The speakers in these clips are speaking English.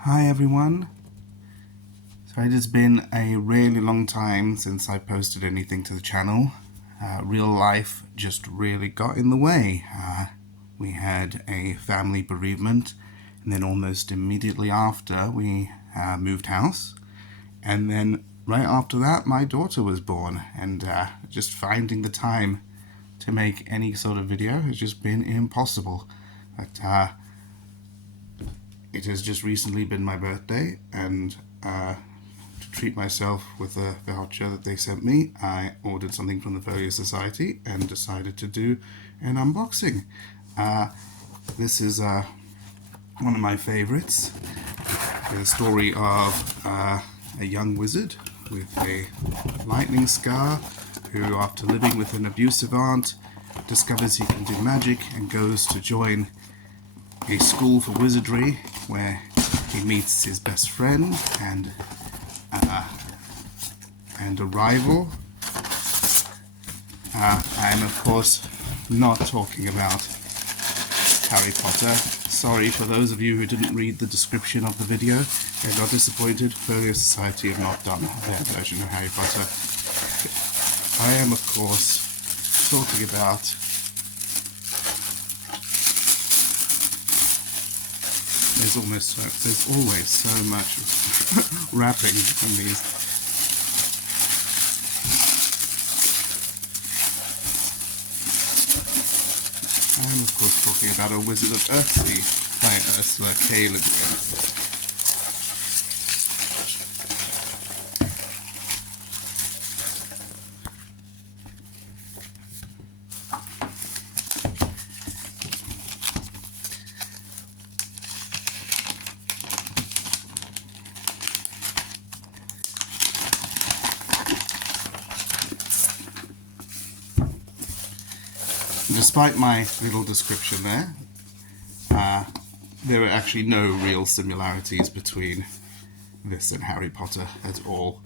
Hi everyone. So it has been a really long time since I posted anything to the channel. Real life just really got in the way. We had a family bereavement, and then almost immediately after we moved house, and then right after that my daughter was born, and just finding the time to make any sort of video has just been impossible. But it has just recently been my birthday, and to treat myself with a voucher that they sent me, I ordered something from the Folio Society and decided to do an unboxing. This is one of my favorites. The story of a young wizard with a lightning scar who, after living with an abusive aunt, discovers he can do magic and goes to join a school for wizardry where he meets his best friend and a rival. I'm of course not talking about Harry Potter. Sorry for those of you who didn't read the description of the video and got disappointed. Folio Society have not done their version of Harry Potter. I am of course talking about there's always so much wrapping in these. I'm of course talking about A Wizard of Earthsea by Ursula K. Despite my little description there are actually no real similarities between this and Harry Potter at all.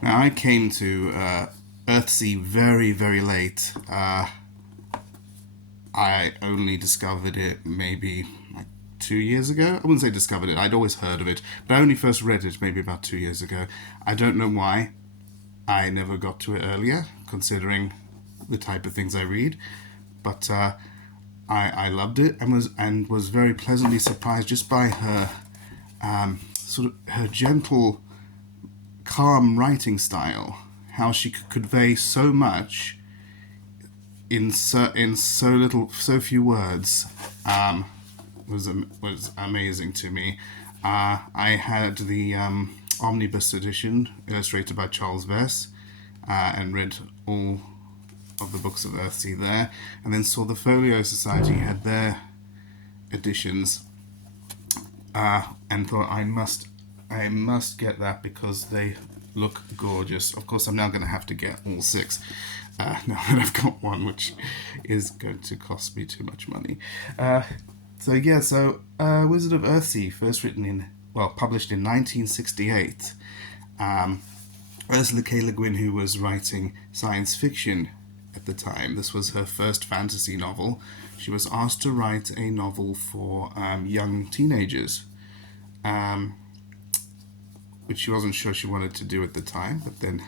Now, I came to Earthsea very, very late. I only discovered it maybe like 2 years ago. I wouldn't say discovered it, I'd always heard of it, but I only first read it maybe about 2 years ago. I don't know why I never got to it earlier, considering the type of things I read, but I loved it and was very pleasantly surprised just by her her gentle, calm writing style. How she could convey so much in so few words was amazing to me. I had the omnibus edition illustrated by Charles Vess and read all of the books of Earthsea there, and then saw the Folio Society had their editions and thought I must get that because they look gorgeous. Of course, I'm now going to have to get all 6 now that I've got one, which is going to cost me too much money. So Wizard of Earthsea, first published in 1968. Ursula K. Le Guin, who was writing science fiction at the time, this was her first fantasy novel. She was asked to write a novel for young teenagers, which she wasn't sure she wanted to do at the time, but then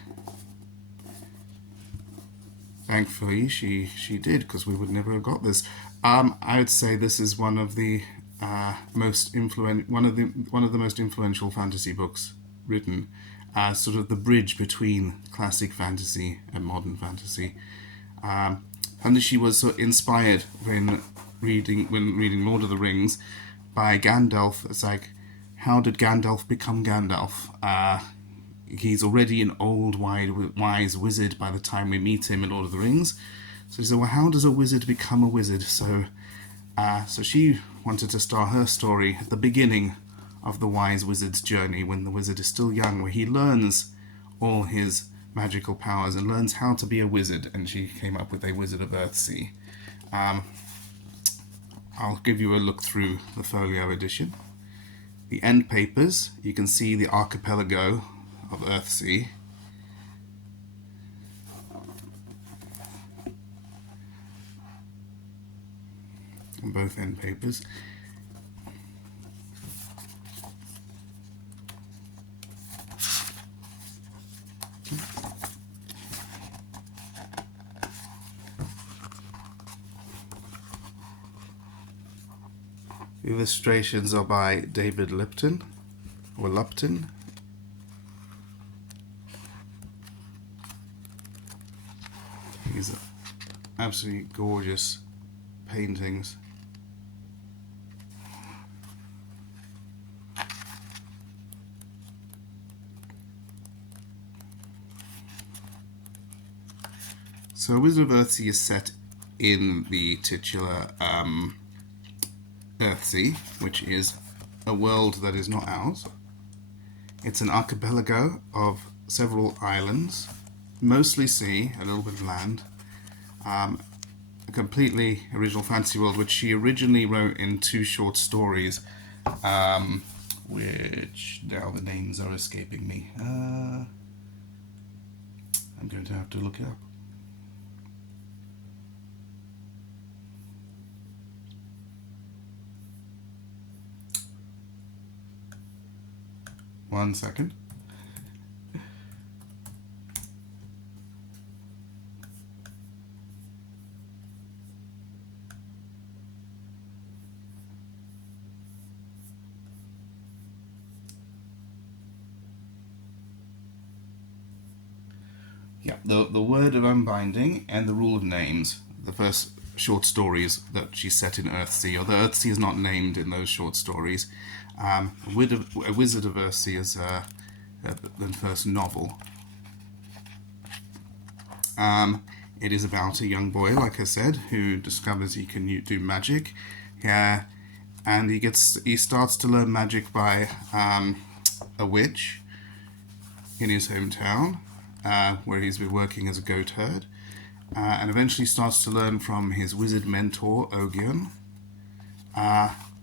thankfully she did, because we would never have got this. I would say this is one of the most influential fantasy books written, sort of the bridge between classic fantasy and modern fantasy. And she was so inspired when reading Lord of the Rings by Gandalf. It's like, how did Gandalf become Gandalf? He's already an old, wise wizard by the time we meet him in Lord of the Rings. So she said, well, how does a wizard become a wizard? So she wanted to start her story at the beginning of the wise wizard's journey, when the wizard is still young, where he learns all his magical powers and learns how to be a wizard, and she came up with A Wizard of Earthsea. I'll give you a look through the folio edition. The end papers, you can see the archipelago of Earthsea. on both end papers. The illustrations are by David Lupton, or Lupton. These are absolutely gorgeous paintings. So Wizard of Earthsea is set in the titular Earthsea, which is a world that is not ours. It's an archipelago of several islands, mostly sea, a little bit of land. A completely original fantasy world, which she originally wrote in 2 short stories, which now the names are escaping me. I'm going to have to look it up. One second. Yeah, the Word of Unbinding and the Rule of Names, the first short stories that she set in Earthsea, although Earthsea is not named in those short stories. A Wizard of Earthsea is the first novel. It is about a young boy, like I said, who discovers he can do magic. Yeah, and he starts to learn magic by a witch in his hometown, where he's been working as a goat herd, and eventually starts to learn from his wizard mentor, Guin,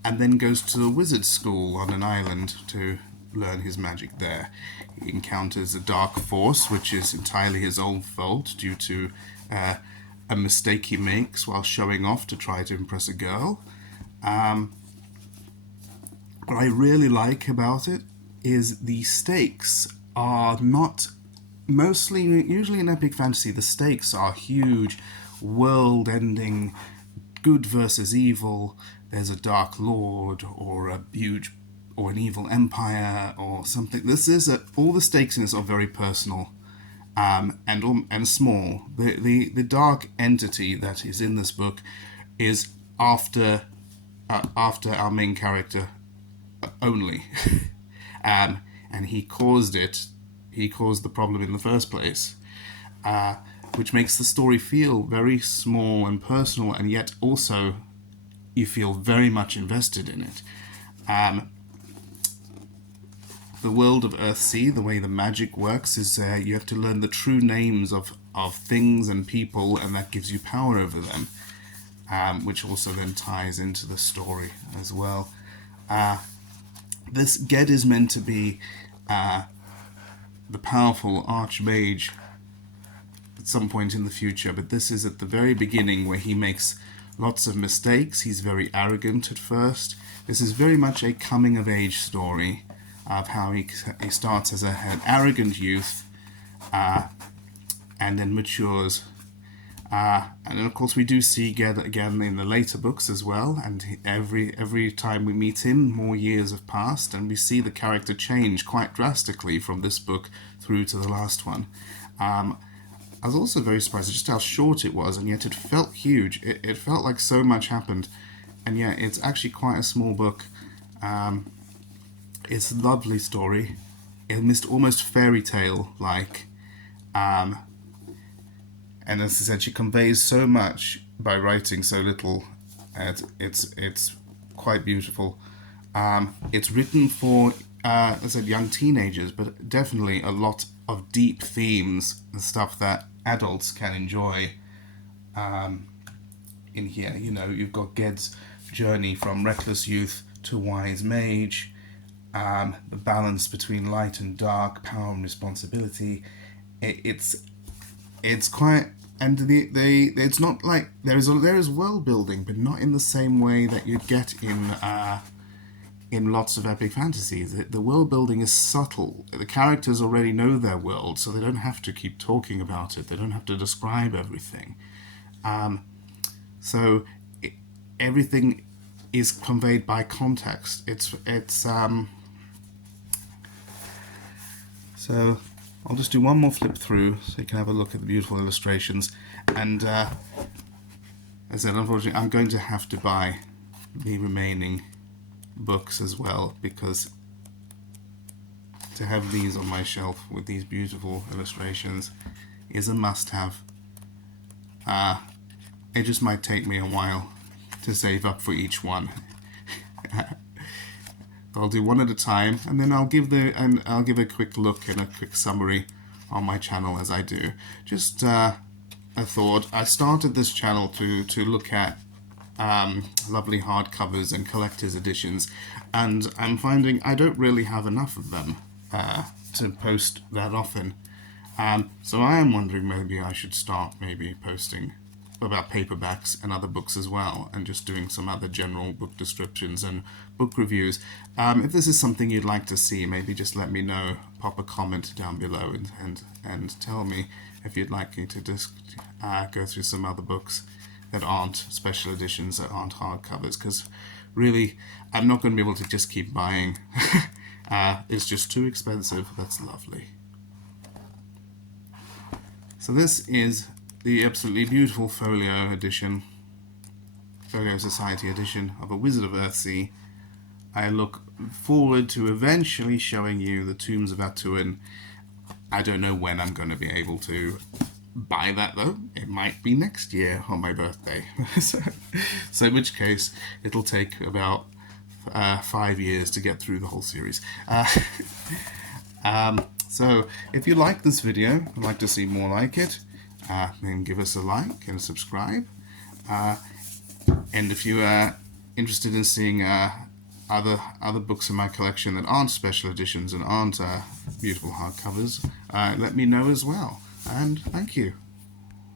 and then goes to a wizard school on an island to learn his magic there. He encounters a dark force, which is entirely his own fault due to a mistake he makes while showing off to try to impress a girl. What I really like about it is the stakes are not usually in epic fantasy, the stakes are huge, world-ending, good versus evil. There's a dark lord or an evil empire or something. All the stakes in this are very personal, and small. The dark entity that is in this book is after our main character only, and he caused it. He caused the problem in the first place, which makes the story feel very small and personal, and yet also you feel very much invested in it. The world of Earthsea, the way the magic works, is you have to learn the true names of things and people, and that gives you power over them, which also then ties into the story as well. This Ged is meant to be the powerful archmage at some point in the future, but this is at the very beginning where he makes lots of mistakes. He's very arrogant at first. This is very much a coming-of-age story of how he starts as an arrogant youth and then matures. And then, of course, we do see Ged again in the later books as well, and every time we meet him, more years have passed, and we see the character change quite drastically from this book through to the last one. I was also very surprised at just how short it was, and yet it felt huge. It felt like so much happened, and yet it's actually quite a small book. It's a lovely story. It's almost fairy tale-like. And as I said, she conveys so much by writing so little. It's quite beautiful. It's written for, as I said, young teenagers, but definitely a lot of deep themes and stuff that adults can enjoy. In here, you've got Ged's journey from reckless youth to wise mage, the balance between light and dark, power and responsibility. It's quite and it's not like there is world building, but not in the same way that you get in lots of epic fantasies. The world building is subtle. The characters already know their world, so they don't have to keep talking about it. They don't have to describe everything. So everything is conveyed by context. So I'll just do one more flip through so you can have a look at the beautiful illustrations. And as I said, unfortunately, I'm going to have to buy the remaining books as well, because to have these on my shelf with these beautiful illustrations is a must-have. It just might take me a while to save up for each one. I'll do one at a time, and then I'll give a quick look and a quick summary on my channel as I do. Just a thought. I started this channel to look at lovely hardcovers and collector's editions, and I'm finding I don't really have enough of them to post that often. So I am wondering maybe I should start posting about paperbacks and other books as well, and just doing some other general book descriptions and book reviews. If this is something you'd like to see, maybe just let me know, pop a comment down below and tell me if you'd like me to just go through some other books that aren't special editions, that aren't hardcovers, because really I'm not going to be able to just keep buying. It's just too expensive. That's lovely. So this is the absolutely beautiful Folio Society edition of A Wizard of Earthsea. I look forward to eventually showing you the Tombs of Atuin. I don't know when I'm going to be able to buy that though. It might be next year on my birthday. So in which case it'll take about 5 years to get through the whole series. So if you like this video, I'd like to see more like it, then give us a like and subscribe. And if you are interested in seeing other books in my collection that aren't special editions and aren't beautiful hardcovers, let me know as well. And thank you.